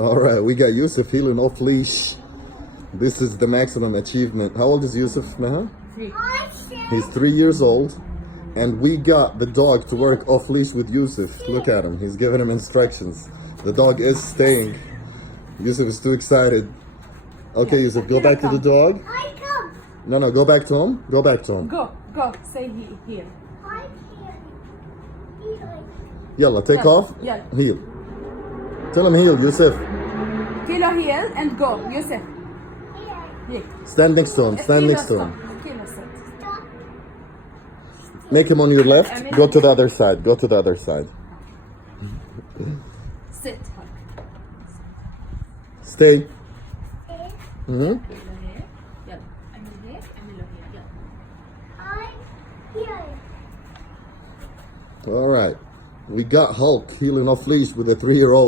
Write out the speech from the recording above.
All right, we got Yusuf healing off leash. This is the maximum achievement. How old is Yusuf, Meha? 3. He's 3 years old, and we got the dog to work off leash with Yusuf. Look at him. He's giving him instructions. The dog is staying. Yusuf is too excited. Okay, Yusuf, go back to the dog. I come. No, go back to him. Go back to him. Go. Say here. I here. Yalla, take Yeah, off. yeah. Heel. Tell him heel, Yusuf. Kilo here and go. Yusuf. Here. Stand next to him. Stand next to him. Kilo sit. Stop. Make him on your left. Go to the other side. Go to the other side. Sit. Stay. كيلو هيك. يلا اعمل هيك. اعمله هيك. يلا. I here. All right. We got Hulk healing off leash with a 3-year-old.